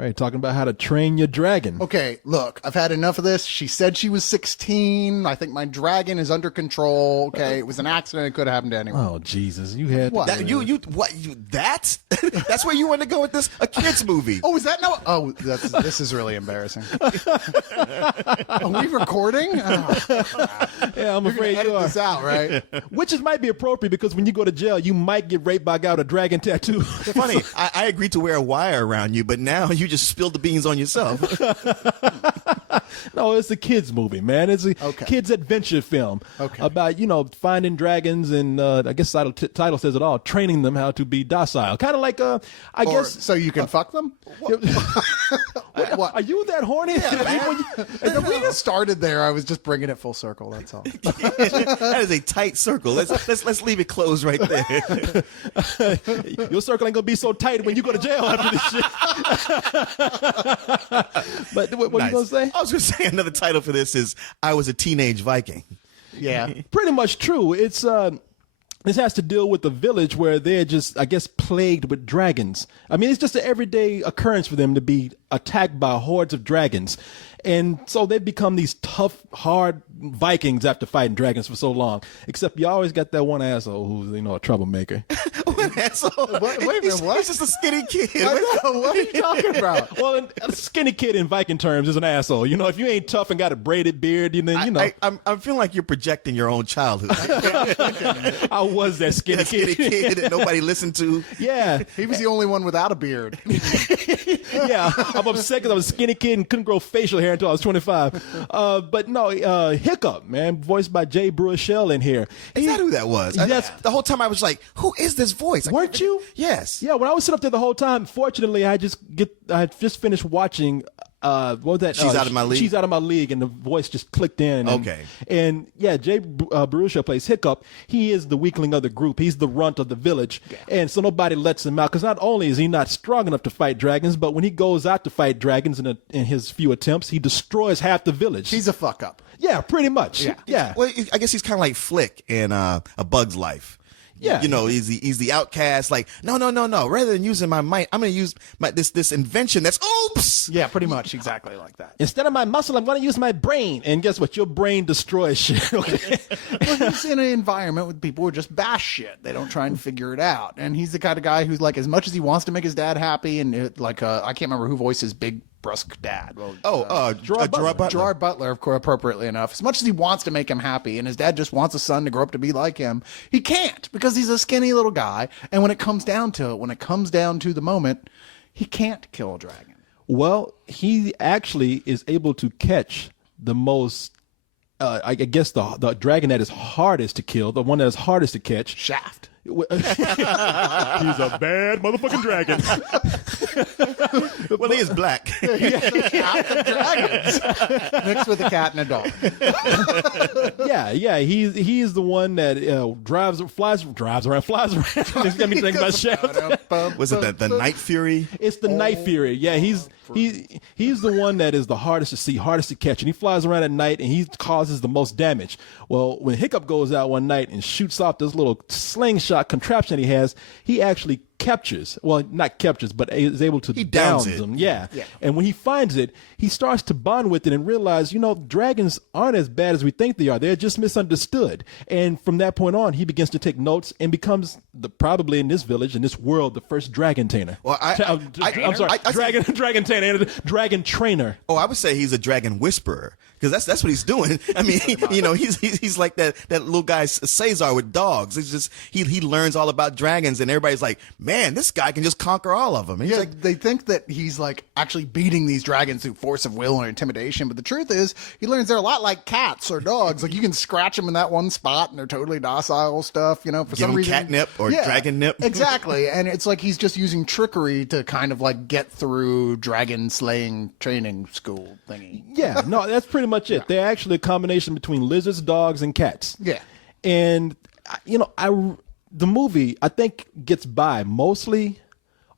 Right, talking about how to train your dragon. Okay, look, I've had enough of this. She said she was 16. I think my dragon is under control. Okay, it was an accident. It could have happened to anyone. Oh, Jesus. You had... What? That's where you want to go with this? A kid's movie. Oh, is that no? Oh, this is really embarrassing. Are we recording? Oh, Yeah, I'm afraid edit you are. this out, right? Which is might be appropriate because when you go to jail, you might get raped by a guy with a dragon tattoo. It's funny. I agreed to wear a wire around you, but now you just spilled the beans on yourself. No, it's a kids movie, man. It's a Okay. kids adventure film about finding dragons, and I guess the title says it all, training them how to be docile. Kind of like I guess. So you can fuck them? What? Are you that horny? We just started there. I was just bringing it full circle. That's all. That is a tight circle. Let's leave it closed right there. Your circle ain't gonna be so tight when you go to jail after this shit. But what Nice. you gonna say? I was going to say another title for this is I Was a Teenage Viking. Yeah. Pretty much true. It's this has to deal with the village where they're just, I guess, plagued with dragons. I mean, it's just an everyday occurrence for them to be attacked by hordes of dragons. And so they become these tough, hard Vikings after fighting dragons for so long. Except you always got that one asshole who's, a troublemaker. What asshole? Wait a minute, what? He's just a skinny kid. I know. What are you talking about? Well, a skinny kid in Viking terms is an asshole. If you ain't tough and got a braided beard, then I'm feeling like you're projecting your own childhood. I was that skinny That skinny kid. kid that nobody listened to. Yeah. He was the only one without a beard. Yeah, I'm upset because I was a skinny kid and couldn't grow facial hair until I was 25. But no, Hiccup, man, voiced by Jay Bruchel in here. Is that who that was? Yes. The whole time I was like, who is this voice? Weren't you? Yes. Yeah, when I was sitting up there the whole time, fortunately, I had just finished watching. What was that? She's Out of My League? She's Out of My League, and the voice just clicked in. Okay. And yeah, Jay Bruchel plays Hiccup. He is the weakling of the group. He's the runt of the village. Yeah. And so nobody lets him out because not only is he not strong enough to fight dragons, but when he goes out to fight dragons in his few attempts, he destroys half the village. He's a fuck up. Yeah, pretty much. Yeah. Well, I guess he's kind of like Flick in A Bug's Life. Yeah. He's the outcast. Like, no. Rather than using my might, I'm going to use this invention that's oops. Yeah, pretty much exactly like that. Instead of my muscle, I'm going to use my brain. And guess what? Your brain destroys shit. Okay. Well, he's in an environment with people who just bash shit. They don't try and figure it out. And he's the kind of guy who's like, as much as he wants to make his dad happy, and I can't remember who voices Big Brusque dad. Well, Gerard Butler, of course, appropriately enough. As much as he wants to make him happy, and his dad just wants a son to grow up to be like him, he can't because he's a skinny little guy. And when it comes down to the moment, he can't kill a dragon. Well, he actually is able to catch the most, I guess, the dragon that is hardest to kill, the one that is hardest to catch. Shaft. He's a bad motherfucking dragon. Well, he is black. Shaft of dragons. Mixed with a cat and a dog. Yeah. He's the one that flies around. It's got me thinking about Shaft. Was it the Night Fury? It's the Night Fury. Yeah, he's the one that is the hardest to see, hardest to catch, and he flies around at night and he causes the most damage. Well, when Hiccup goes out one night and shoots off this little slingshot contraption he has, he actually captures, well, not captures, but is able to down them. Yeah. And when he finds it, he starts to bond with it and realize, dragons aren't as bad as we think they are. They're just misunderstood. And from that point on, he begins to take notes and becomes probably in this village, in this world, the first dragon tamer. Well, I'm sorry, dragon tamer, dragon trainer. Oh, I would say he's a dragon whisperer because that's what he's doing. I mean, he's like that little guy Caesar with dogs. It's just he learns all about dragons, and everybody's like, man, this guy can just conquer all of them. And he's like, they think that he's like actually beating these dragons through force of will or intimidation, but the truth is he learns they're a lot like cats or dogs. Like you can scratch them in that one spot and they're totally docile stuff, for give some him reason. catnip or dragon nip. Exactly. And it's like he's just using trickery to kind of like get through dragon slaying training school thingy. Yeah, no, that's pretty much it. They're actually a combination between lizards, dogs, and cats. Yeah. And, the movie, I think, gets by mostly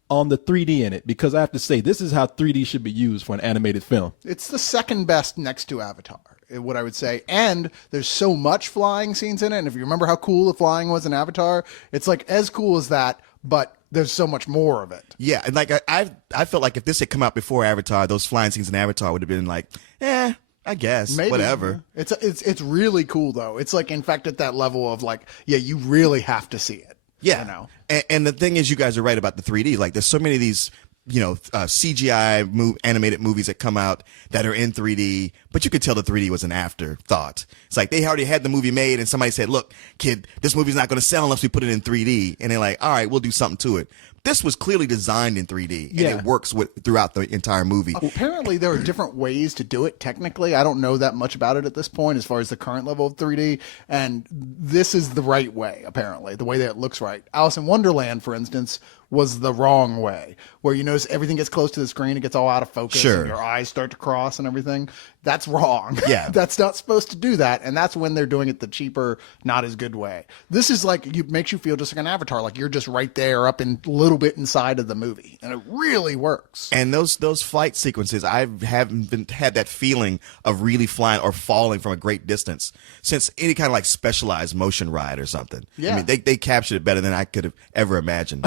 on the 3D in it, because I have to say, this is how 3D should be used for an animated film. It's the second best next to Avatar, what I would say. And there's so much flying scenes in it. And if you remember how cool the flying was in Avatar, it's like as cool as that, but there's so much more of it. Yeah, and like I felt like if this had come out before Avatar, those flying scenes in Avatar would have been like, I guess, Maybe. whatever. It's really cool though. It's like, in fact, at that level of like, yeah, you really have to see it. Yeah, You know? and the thing is, you guys are right about the 3D. Like, there's so many of these, CGI animated movies that come out that are in 3D, but you could tell the 3D was an afterthought. It's like they already had the movie made, and somebody said, "Look, kid, this movie's not going to sell unless we put it in 3D." And they're like, "All right, we'll do something to it." This was clearly designed in 3D, and Yeah. it works throughout the entire movie. Apparently, there are different ways to do it technically. I don't know that much about it at this point as far as the current level of 3D. And this is the right way, apparently, the way that it looks right. Alice in Wonderland, for instance, was the wrong way, where you notice everything gets close to the screen, it gets all out of focus, Sure. and your eyes start to cross and everything. That's wrong. Yeah. That's not supposed to do that. And that's when they're doing it the cheaper, not as good way. This is like, it makes you feel just like an Avatar, like you're just right there up in a little bit inside of the movie. And it really works. And those flight sequences, I haven't had that feeling of really flying or falling from a great distance since any kind of like specialized motion ride or something. Yeah. I mean, they captured it better than I could have ever imagined.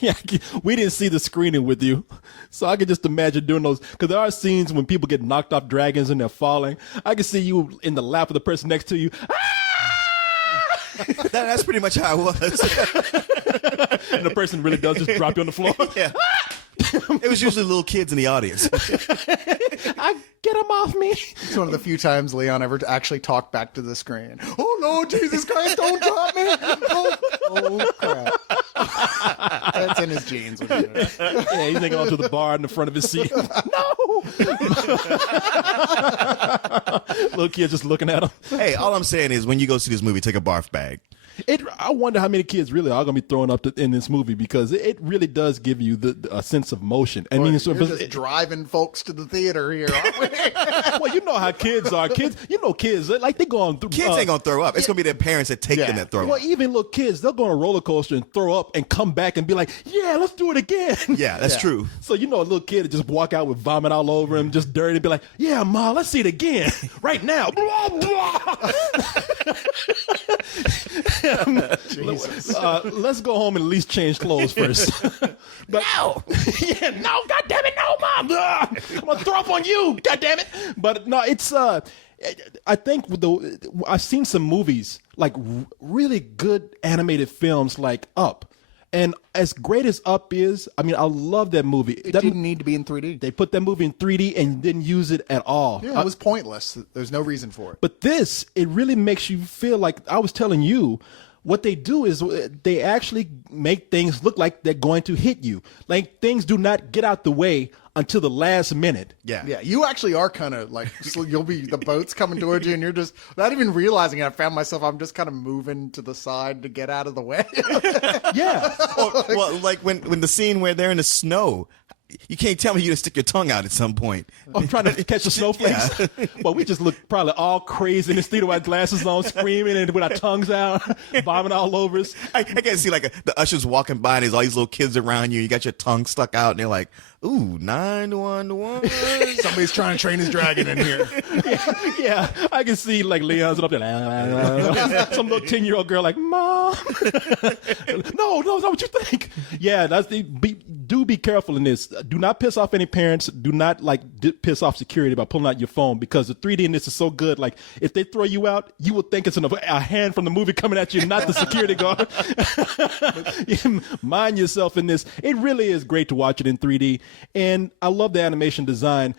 Yeah, we didn't see the screening with you, so I could just imagine doing those. Because there are scenes when people get knocked off dragons and they're falling. I can see you in the lap of the person next to you. That's pretty much how it was. And the person really does just drop you on the floor. Yeah. It was usually little kids in the audience. I get them off me. It's one of the few times Leon ever actually talked back to the screen. Oh, no, Jesus Christ, don't drop me. Oh crap. That's in his genes. Yeah, he's hanging onto the bar in the front of his seat. No! Little kid just looking at him. Hey, all I'm saying is when you go see this movie, take a barf bag. I wonder how many kids really are going to be throwing up in this movie, because it really does give you a sense of motion. I mean, You're just driving folks to the theater here, aren't we? well, you know how kids are. Kids, like they go on. Kids ain't gonna throw up. It's gonna be their parents that take them that throw Well, up. even little kids, they'll go on a roller coaster and throw up and come back and be like, "Yeah, let's do it again." Yeah, that's true. So a little kid would just walk out with vomit all over him, just dirty, and be like, "Yeah, Ma, let's see it again right now." Blah, blah. Let's go home and at least change clothes first. But no, yeah, no, God damn it, no, Mom, I'm gonna throw up on you, God damn it. But no, it's I think I've seen some movies like really good animated films like Up. And as great as Up is, I mean, I love that movie. It didn't need to be in 3D. They put that movie in 3D and didn't use it at all. Yeah, it was pointless. There's no reason for it. But this, it really makes you feel like, I was telling you, what they do is they actually make things look like they're going to hit you. Like things do not get out the way until the last minute. Yeah. Yeah, you actually are kind of like, so you'll be, the boat's coming towards you and you're just, not even realizing it, I found myself, I'm just kind of moving to the side to get out of the way. Yeah. Well, like when the scene where they're in the snow, you can't tell me you didn't stick your tongue out at some point. I'm trying to catch the snowflakes. Well, we just look probably all crazy in this theater with our glasses on, screaming and with our tongues out, bombing all over us. I can see like the ushers walking by and there's all these little kids around you. You got your tongue stuck out and they're like, "Ooh, 911." Somebody's trying to train his dragon in here. Yeah, I can see like Leon's up there, some little 10-year-old girl like, "Mom." No, it's not what you think. Yeah, do be careful in this. Do not piss off any parents. Do not piss off security by pulling out your phone, because the 3D in this is so good. Like if they throw you out, you will think it's a hand from the movie coming at you, not the security guard. Mind yourself in this. It really is great to watch it in 3D, and I love the animation design.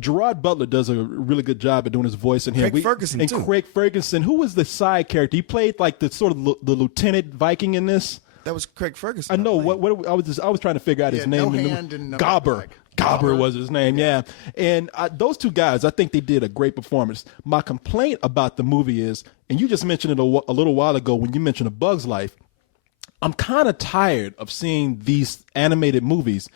Gerard Butler does a really good job at doing his voice in here. Craig Ferguson, and too. Craig Ferguson, who was the side character? He played like the sort of the lieutenant Viking in this. That was Craig Ferguson. I know what I was trying to figure out his name. no hand and no Gobber. leg. Gobber was his name, yeah. And those two guys, I think they did a great performance. My complaint about the movie is, and you just mentioned it a little while ago when you mentioned A Bug's Life, I'm kind of tired of seeing these animated movies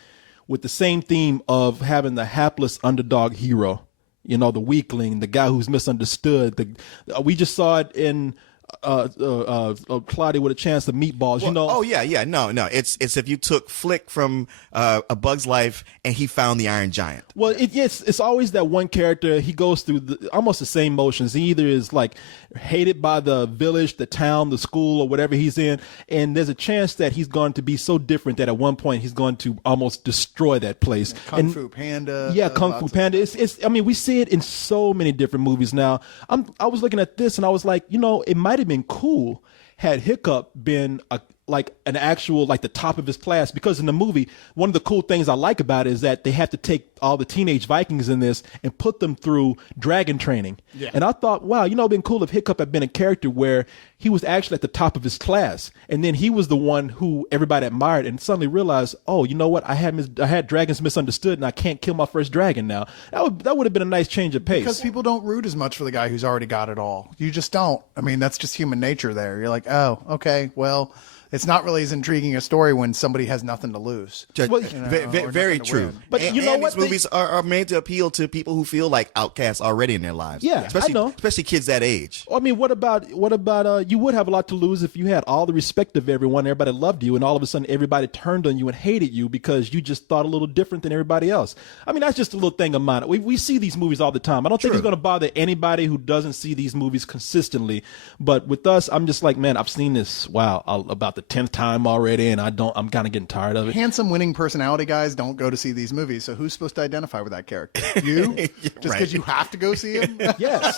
with the same theme of having the hapless underdog hero, the weakling, the guy who's misunderstood. We just saw it in Cloudy with a Chance of Meatballs. You know. Oh yeah. No. It's if you took Flick from A Bug's Life and he found the Iron Giant. Well, it's always that one character. He goes through almost the same motions. He either is like hated by the village, the town, the school, or whatever he's in, and there's a chance that he's going to be so different that at one point he's going to almost destroy that place. Kung Fu Panda. Yeah, Kung Fu Panda. It's. I mean, we see it in so many different movies now. I was looking at this and I was like, it might have been cool had Hiccup been like an actual, like the top of his class, because in the movie, one of the cool things I like about it is that they have to take all the teenage Vikings in this and put them through dragon training. Yeah. And I thought, wow, it'd been cool if Hiccup had been a character where he was actually at the top of his class, and then he was the one who everybody admired, and suddenly realized, oh, you know what? I had dragons misunderstood, and I can't kill my first dragon now. That would have been a nice change of pace. Because people don't root as much for the guy who's already got it all. You just don't. I mean, that's just human nature there. You're like, oh, okay, well, it's not really as intriguing a story when somebody has nothing to lose. Very true. Win. But you know what? These movies are made to appeal to people who feel like outcasts already in their lives. Yeah, especially, I know. Especially kids that age. I mean, what about you would have a lot to lose if you had all the respect of everyone, everybody loved you, and all of a sudden everybody turned on you and hated you because you just thought a little different than everybody else. I mean, that's just a little thing of mine. We see these movies all the time. I don't think it's going to bother anybody who doesn't see these movies consistently. But with us, I'm just like, man, I've seen this, about the 10th time already, and I'm kind of getting tired of it. Handsome, winning personality guys don't go to see these movies, so who's supposed to identify with that character? You? Just because you have to go see him? Yes.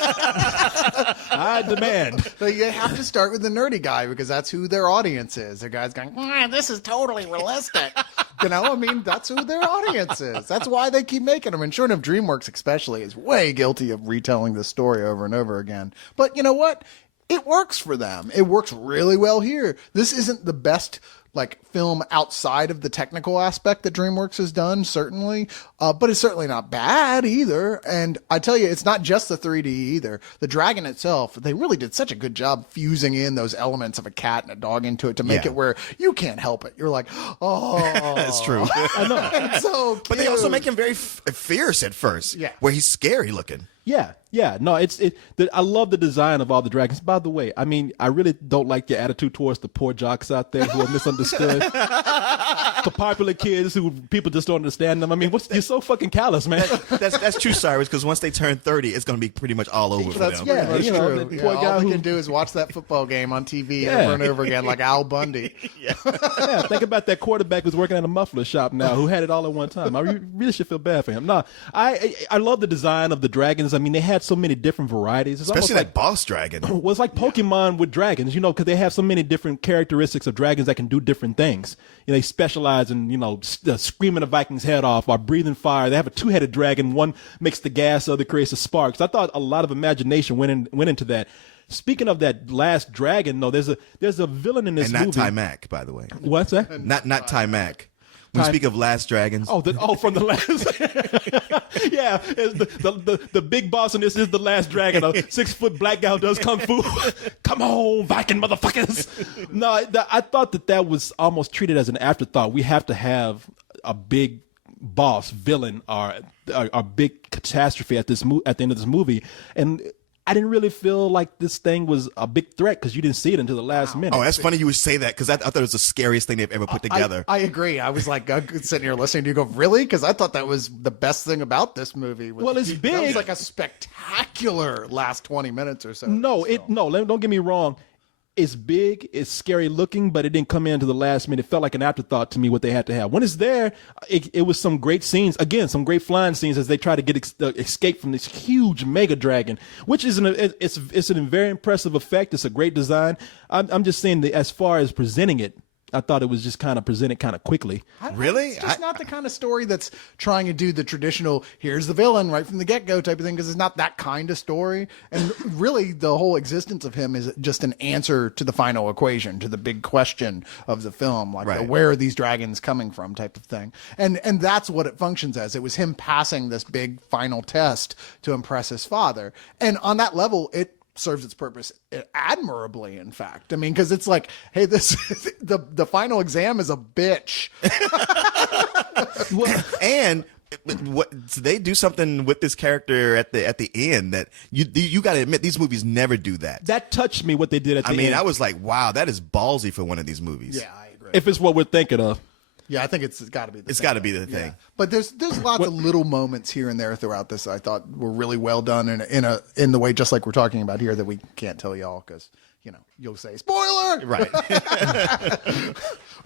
I demand. So you have to start with the nerdy guy because that's who their audience is. Their guy's going, this is totally realistic. That's who their audience is. That's why they keep making them. And sure enough, DreamWorks especially is way guilty of retelling this story over and over again. But you know what? It works for them. It works really well here. This isn't the best film outside of the technical aspect that DreamWorks has done, certainly, but it's certainly not bad either. And I tell you, it's not just the 3D either. The dragon itself, they really did such a good job fusing in those elements of a cat and a dog into it to make it where you can't help it. You're like, oh, that's true. I know. It's so cute. But they also make him very fierce at first. Yeah, where he's scary looking. Yeah. No, I love the design of all the dragons. By the way, I mean, I really don't like your attitude towards the poor jocks out there who are misunderstood. The popular kids who people just don't understand them. I mean, you're so fucking callous, man. That's true, Cyrus, because once they turn 30, it's going to be pretty much all over for them. Yeah, that's true. The poor guy all they can do is watch that football game on TV over and over again, like Al Bundy. Think about that quarterback who's working at a muffler shop now who had it all at one time. I really should feel bad for him. No, I love the design of the dragons. I mean, they had so many different varieties. It's especially that boss dragon. Well, it's like Pokemon with dragons, because they have so many different characteristics of dragons that can do different things. They specialize in, screaming a Viking's head off or breathing fire. They have a two-headed dragon. One makes the gas, the other creates the sparks. I thought a lot of imagination went into that. Speaking of that last dragon, though, there's a villain in this movie. And not Ty Mac, by the way. What's that? Not Ty Mac. We speak of last dragons. From the last. Yeah, the big boss in this is the last dragon. A 6-foot black guy who does kung fu. Come on, Viking motherfuckers. No, I thought that was almost treated as an afterthought. We have to have a big boss villain or a big catastrophe at the end of this movie, and I didn't really feel like this thing was a big threat because you didn't see it until the last minute. Oh, that's funny you would say that because I thought it was the scariest thing they've ever put together. I agree. I was like sitting here listening to you go, really? Because I thought that was the best thing about this movie. Well, it's big. It was like a spectacular last 20 minutes or so. Don't get me wrong. It's big, it's scary looking, but it didn't come in to the last minute. It felt like an afterthought to me what they had to have. When it's there, it was some great scenes. Again, some great flying scenes as they try to get escape from this huge mega dragon, which is it's a very impressive effect. It's a great design. I'm just saying that as far as presenting it, I thought it was just kind of presented kind of quickly. Really? It's just not the kind of story that's trying to do the traditional, here's the villain right from the get-go type of thing, because it's not that kind of story. And really, the whole existence of him is just an answer to the final equation, to the big question of the film, like where are these dragons coming from type of thing. And that's what it functions as. It was him passing this big final test to impress his father. And on that level, it serves its purpose admirably, in fact. I mean, because it's like, hey, the final exam is a bitch. And they do something with this character at the end that you got to admit these movies never do that. That touched me what they did at the end. I mean, I was like, wow, that is ballsy for one of these movies. Yeah, I agree. If it's what we're thinking of. Yeah, I think it's got to be. It's got to be the thing. Yeah. But there's lots of little moments here and there throughout this I thought were really well done in the way just like we're talking about here that we can't tell y'all because you'll say spoiler, Right?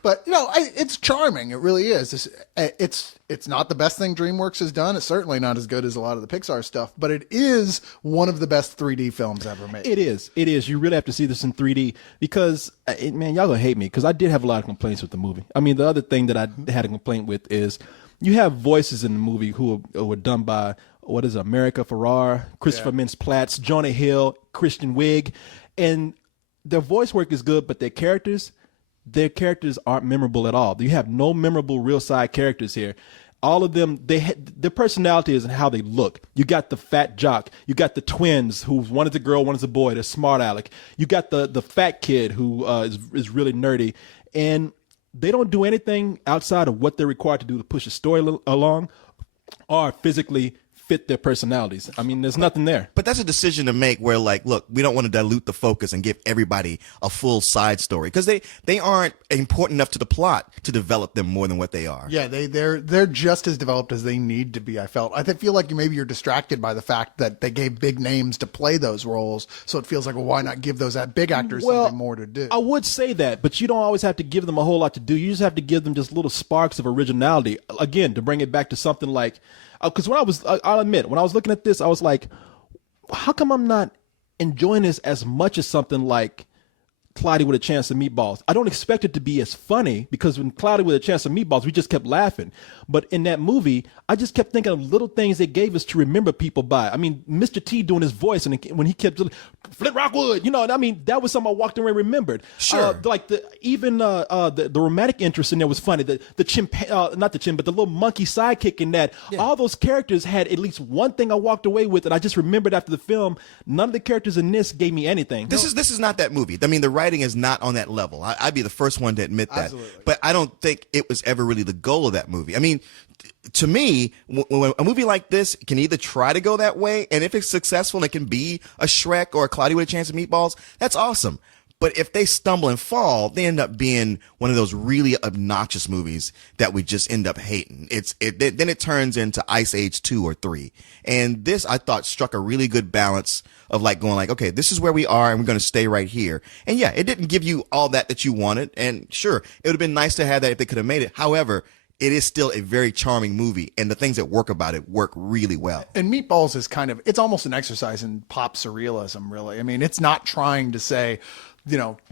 But it's charming. It really is. It's not the best thing DreamWorks has done. It's certainly not as good as a lot of the Pixar stuff, but it is one of the best 3D films ever made. It is. It is. You really have to see this in 3D because, man, y'all gonna hate me because I did have a lot of complaints with the movie. I mean, the other thing that I had a complaint with is you have voices in the movie who were done by, what is it, America Ferrara, Christopher Mintz-Plasse, Jonah Hill, Christian Wiig, and their voice work is good, but their characters aren't memorable at all. You have no memorable real side characters here. All of them, their personality is in how they look. You got the fat jock. You got the twins, who one is a girl, one is a boy. They're smart aleck. You got the fat kid who is really nerdy, and they don't do anything outside of what they're required to do to push a story along, or physically fit their personalities. I mean, there's nothing there. But that's a decision to make where, like, look, we don't want to dilute the focus and give everybody a full side story because they aren't important enough to the plot to develop them more than what they are. Yeah, they're just as developed as they need to be, I felt. I feel like maybe you're distracted by the fact that they gave big names to play those roles, so it feels like, well, why not give those big actors something more to do? I would say that, but you don't always have to give them a whole lot to do. You just have to give them just little sparks of originality. Again, to bring it back to something like, because I'll admit, when I was looking at this, I was like, how come I'm not enjoying this as much as something like Cloudy with a Chance of Meatballs? I don't expect it to be as funny because when Cloudy with a Chance of Meatballs, we just kept laughing. But in that movie, I just kept thinking of little things they gave us to remember people by. I mean, Mr. T doing his voice, and when he kept Flint Rockwood, I mean, that was something I walked away and remembered. Sure. Like the romantic interest in there was funny. The not the but the little monkey sidekick in that. Yeah. All those characters had at least one thing I walked away with, and I just remembered after the film. None of the characters in this gave me anything. This is not that movie. I mean, the writing is not on that level. I'd be the first one to admit that. Absolutely. But I don't think it was ever really the goal of that movie. I mean, to me, when a movie like this can either try to go that way, and if it's successful and it can be a Shrek or a Cloudy with a Chance of Meatballs, that's awesome. But if they stumble and fall, they end up being one of those really obnoxious movies that we just end up hating. Then it turns into Ice Age 2 or 3. And this, I thought, struck a really good balance of like going like, okay, this is where we are and we're going to stay right here. And yeah, it didn't give you all that you wanted. And sure, it would have been nice to have that if they could have made it. However, it is still a very charming movie, and the things that work about it work really well. And Meatballs is it's almost an exercise in pop surrealism, really. I mean, it's not trying to say,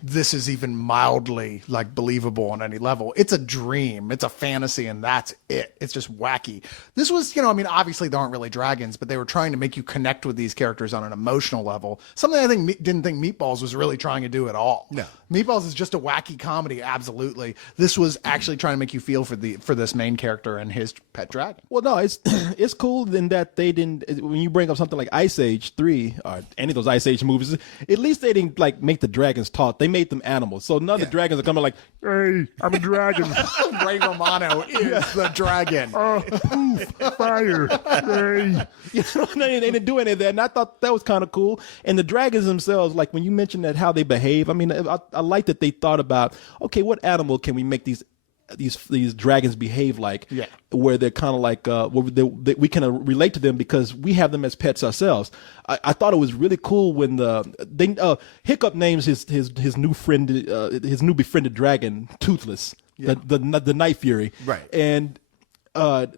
this is even mildly like believable on any level. It's a dream. It's a fantasy, and that's it. It's just wacky. This was, I mean, obviously they aren't really dragons, but they were trying to make you connect with these characters on an emotional level. Something I didn't think Meatballs was really trying to do at all. No. Meatballs is just a wacky comedy, absolutely. This was actually trying to make you feel for this main character and his pet dragon. Well, no, it's cool in that they didn't. When you bring up something like Ice Age 3 or any of those Ice Age movies, at least they didn't like make the dragons talk. They made them animals. So none of the dragons are coming like, "Hey, I'm a dragon." Ray Romano is the dragon. Fire! Hey. They didn't do any of that, and I thought that was kind of cool. And the dragons themselves, like when you mentioned that how they behave, I mean, I like that they thought about, okay, what animal can we make these dragons behave like, where they're kind of like we can relate to them because we have them as pets ourselves. I thought it was really cool when Hiccup names his new friend, his new befriended dragon, Toothless, the Night Fury, right? And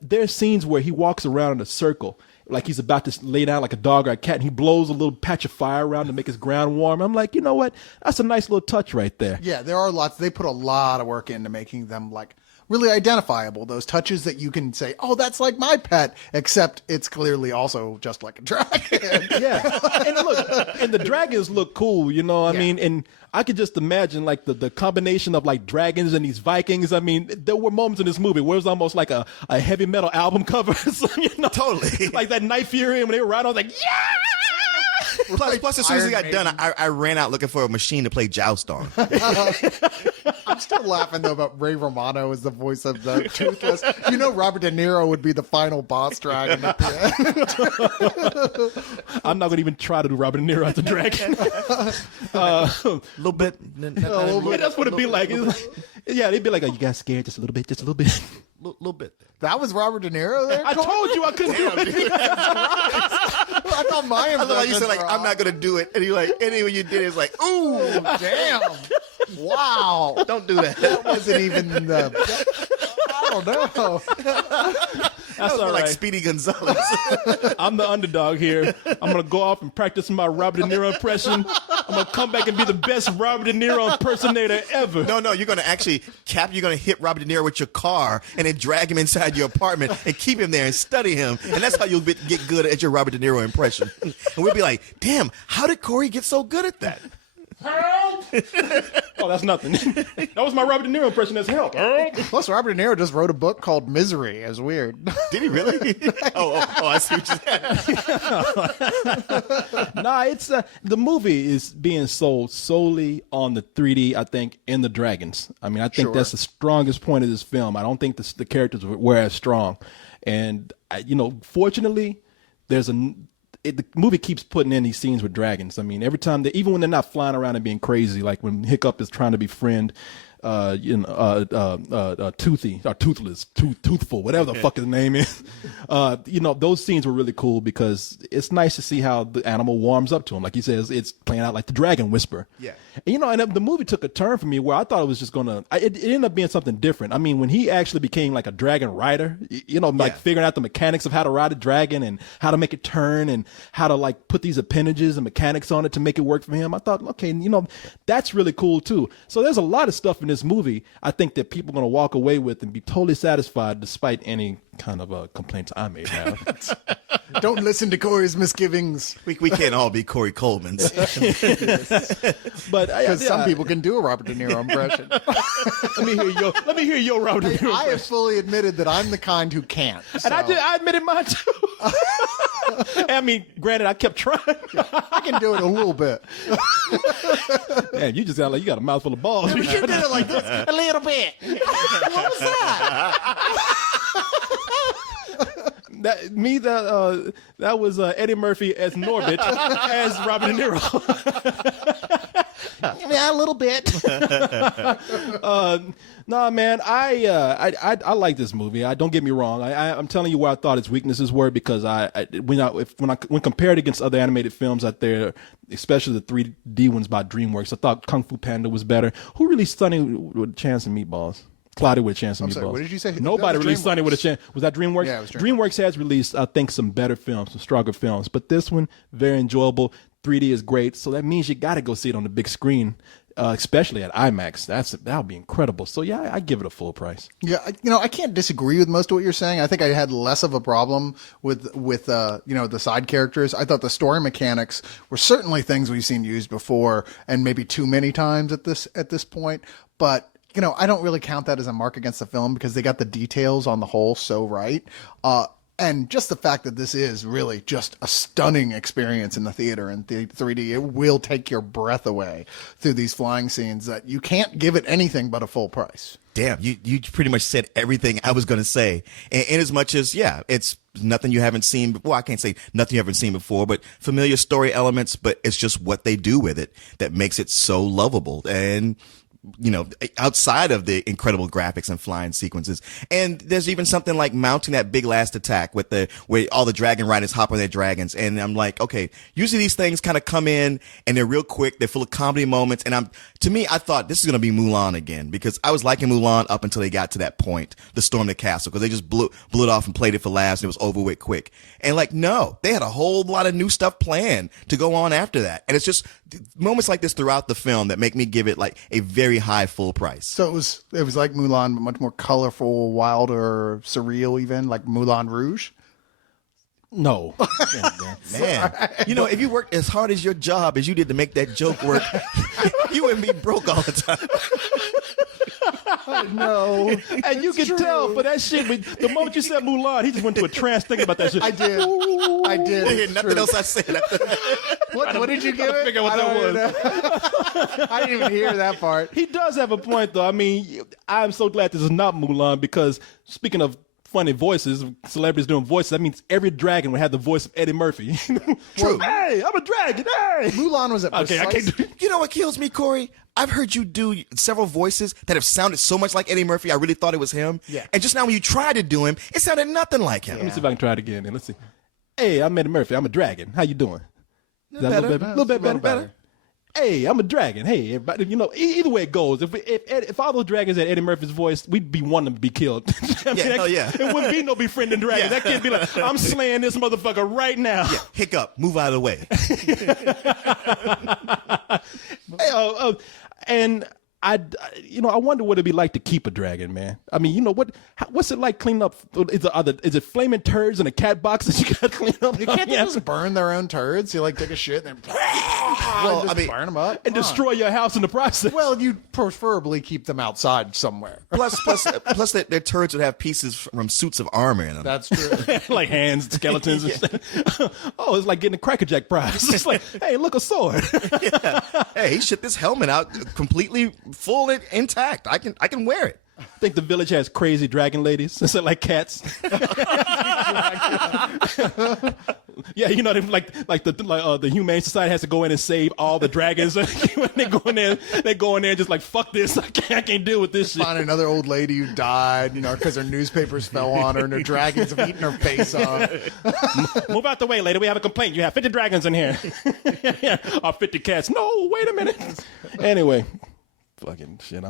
there's scenes where he walks around in a circle, like he's about to lay down like a dog or a cat, and he blows a little patch of fire around to make his ground warm. I'm like, you know what? That's a nice little touch right there. Yeah, there are lots. They put a lot of work into making them like really identifiable. Those touches that you can say, oh, that's like my pet, except it's clearly also just like a dragon. Yeah. And look, and the dragons look cool, I mean, and I could just imagine like the combination of like dragons and these Vikings. I mean, there were moments in this movie where it was almost like a heavy metal album cover. Totally. Like that Night Fury when they were riding, I was like, yeah! Plus, as soon as he got Iron done, Maiden. I ran out looking for a machine to play Joust on. I'm still laughing though about Ray Romano as the voice of the Toothless. You know, Robert De Niro would be the final boss dragon at the end. I'm not going to even try to do Robert De Niro as the dragon. A little bit. Yeah, that's what it'd be like. Yeah, they'd be like, oh, you got scared just a little bit, just a little bit. Little bit. That was Robert De Niro there? I told you I couldn't do it. I thought my I love how you said, like, impressions were I'm not going to do it. And you like, and when you did it, it's like, ooh, damn. Wow. don't do that. That wasn't even the... I don't know. That's That was all like right. Speedy Gonzalez. I'm the underdog here. I'm going to go off and practice my Robert De Niro impression. I'm going to come back and be the best Robert De Niro impersonator ever. No, you're going to actually you're going to hit Robert De Niro with your car and then drag him inside your apartment and keep him there and study him. And that's how you'll get good at your Robert De Niro impression. And we'll be like, damn, how did Corey get so good at that? Oh, that's nothing. That was my Robert De Niro impression as help. Plus, Robert De Niro just wrote a book called Misery. It's weird. Did he really? oh, I see what you said. Nah, it's the movie is being sold solely on the 3D, I think, in the dragons. I mean, I think Sure. that's the strongest point of this film. I don't think the characters were as strong. And, fortunately, the movie keeps putting in these scenes with dragons. I mean, every time even when they're not flying around and being crazy, like when Hiccup is trying to befriend, Toothy or Toothless, Toothful, whatever the fuck his name is. Those scenes were really cool because it's nice to see how the animal warms up to him. Like he says, it's playing out like the dragon whisper. Yeah. And, and the movie took a turn for me where I thought it was just it ended up being something different. I mean, when he actually became like a dragon rider, figuring out the mechanics of how to ride a dragon and how to make it turn and how to like put these appendages and mechanics on it to make it work for him. I thought, okay, that's really cool too. So there's a lot of stuff in this movie I think that people are going to walk away with and be totally satisfied despite any kind of complaints I may have. Don't listen to Corey's misgivings. We can't all be Corey Coleman's. But Because some people can do a Robert De Niro impression. let me hear your Robert De Niro I have impression. fully admitted that I'm the kind who can't. And so I admitted mine too. I mean, granted, I kept trying. I can do it a little bit. Man, you just sound like you got a mouthful of balls. You did it like this a little bit. What was that? That was Eddie Murphy as Norbit as Robert De Niro. Yeah, a little bit. No, man, I like this movie. Don't get me wrong. I'm telling you where I thought its weaknesses were because when compared against other animated films out there, especially the 3D ones by DreamWorks, I thought Kung Fu Panda was better. Who released Sunny with a Chance of Meatballs? Cloudy with a Chance of Meatballs. sorry, what did you say? Nobody That was released Sunny with a DreamWorks. Chance. Was that DreamWorks? Yeah, it was DreamWorks has released, I think, some better films, some stronger films. But this one, very enjoyable. 3D is great. So that means you got to go see it on the big screen, especially at IMAX. That'll be incredible. So yeah, I give it a full price. Yeah, I can't disagree with most of what you're saying. I think I had less of a problem with the side characters. I thought the story mechanics were certainly things we've seen used before and maybe too many times at this point. But I don't really count that as a mark against the film because they got the details on the whole so right. And just the fact that this is really just a stunning experience in the theater and 3D, it will take your breath away through these flying scenes that you can't give it anything but a full price. Damn, you pretty much said everything I was going to say. And in as much as, yeah, it's nothing you haven't seen before. I can't say nothing you haven't seen before, but familiar story elements, but it's just what they do with it that makes it so lovable. And outside of the incredible graphics and flying sequences. And there's even something like mounting that big last attack where all the dragon riders hop on their dragons. And I'm like, okay, usually these things kind of come in and they're real quick. They're full of comedy moments. And to me, I thought this is going to be Mulan again because I was liking Mulan up until they got to that point, the storm the castle, because they just blew it off and played it for laughs and it was over with quick. And no, they had a whole lot of new stuff planned to go on after that. And it's just moments like this throughout the film that make me give it like a very high full price. So it was like Mulan, but much more colorful, wilder, surreal, even like Moulin Rouge. No. Man, if you worked as hard as your job as you did to make that joke work, you wouldn't be broke all the time. No. And you can tell for that shit. The moment you said Mulan, he just went to a trance thinking about that shit. I did. It's Nothing true. else I said after that. What did you give it? figure out what I don't that even know. I didn't even hear that part. He does have a point, though. I mean, I'm so glad this is not Mulan because speaking of funny voices, celebrities doing voices, that means every dragon would have the voice of Eddie Murphy. True. Hey, I'm a dragon. Hey. Mulan was at Okay, I can't do You know what kills me, Corey? I've heard you do several voices that have sounded so much like Eddie Murphy, I really thought it was him. Yeah. And just now when you tried to do him, it sounded nothing like him. Let me see if I can try it again. Then let's see. Hey, I'm Eddie Murphy. I'm a dragon. How you doing? Is that a little bit better? Hey, I'm a dragon. Hey, everybody. You know, either way it goes. If all those dragons had Eddie Murphy's voice, we'd be wanting them to be killed. I mean, hell yeah. It wouldn't be no befriending dragons. That kid be like, I'm slaying this motherfucker right now. Yeah, hiccup, move out of the way. Hey, and I wonder what it'd be like to keep a dragon, man. I mean, what's it like cleaning up? Is it flaming turds in a cat box that you got to clean up? Can't they just burn their own turds? You like take a shit and then burn them up and destroy your house in the process. Well, you'd preferably keep them outside somewhere. Plus, their turds would have pieces from suits of armor in them. That's true. Like hands, skeletons, and shit. Oh, it's like getting a Cracker Jack prize. It's like, hey, look, a sword. Hey, he shipped this helmet out completely full and intact. I can wear it. I think the village has crazy dragon ladies. Is it like cats? Yeah, you know, the Humane Society has to go in and save all the dragons. They go in there just like, fuck this. I can't deal with this shit. Find another old lady who died, because her newspapers fell on her and her dragons have eaten her face off. Move out the way, lady. We have a complaint. You have 50 dragons in here. Or 50 cats. No, wait a minute. Anyway, fucking shit.